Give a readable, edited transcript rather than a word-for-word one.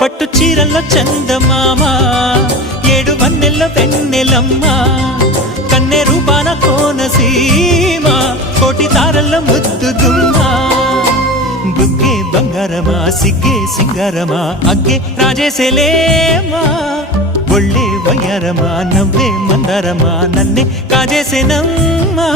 పట్టు చీరల్లో చందమామ ఏడు వన్నెల్లో వెన్నెలమ్మ కన్నె రూపాన కోనసీమ కోటి తారల్లో ముద్దు గుమ్మ బుగ్గే బంగారమా సిగ్గే సింగారమా అగ్గే రాజేసేలేమా ఒళ్ళే వయ్యారమా నవ్వే మందారమా నన్నే కాజేసేనమ్మా